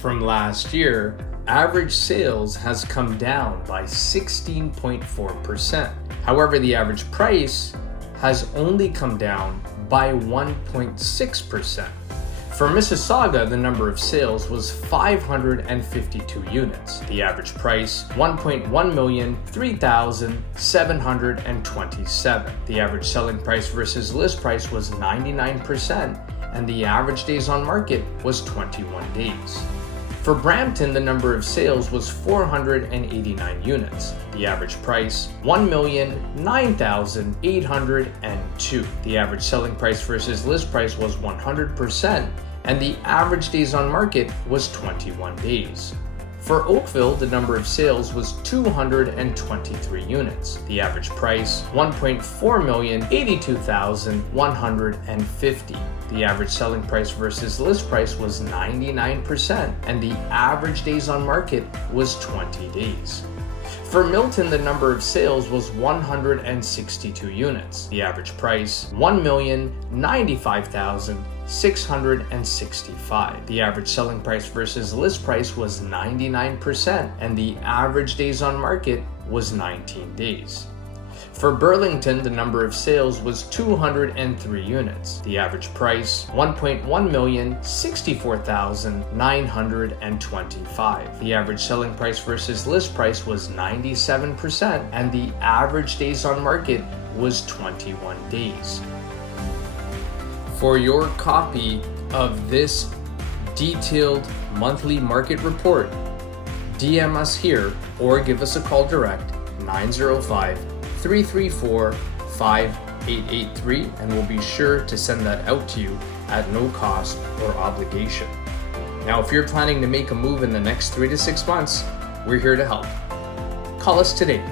From last year, average sales has come down by 16.4%. However, the average price has only come down by 1.6%. For Mississauga, the number of sales was 552 units. The average price, $1,003,727. The average selling price versus list price was 99%, and the average days on market was 21 days. For Brampton, the number of sales was 489 units. The average price, $1,009,802. The average selling price versus list price was 100%, and the average days on market was 21 days. For Oakville, the number of sales was 223 units. The average price, $1,482,150. The average selling price versus list price was 99%, and the average days on market was 20 days. For Milton, the number of sales was 162 units. The average price, $1,095,665. The average selling price versus list price was 99%, and the average days on market was 19 days. For Burlington, the number of sales was 203 units. The average price, $1,064,925. The average selling price versus list price was 97%, and the average days on market was 21 days. For your copy of this detailed monthly market report, DM us here or give us a call direct, 905-334-5883, and we'll be sure to send that out to you at no cost or obligation. Now, if you're planning to make a move in the next 3 to 6 months, we're here to help. Call us today,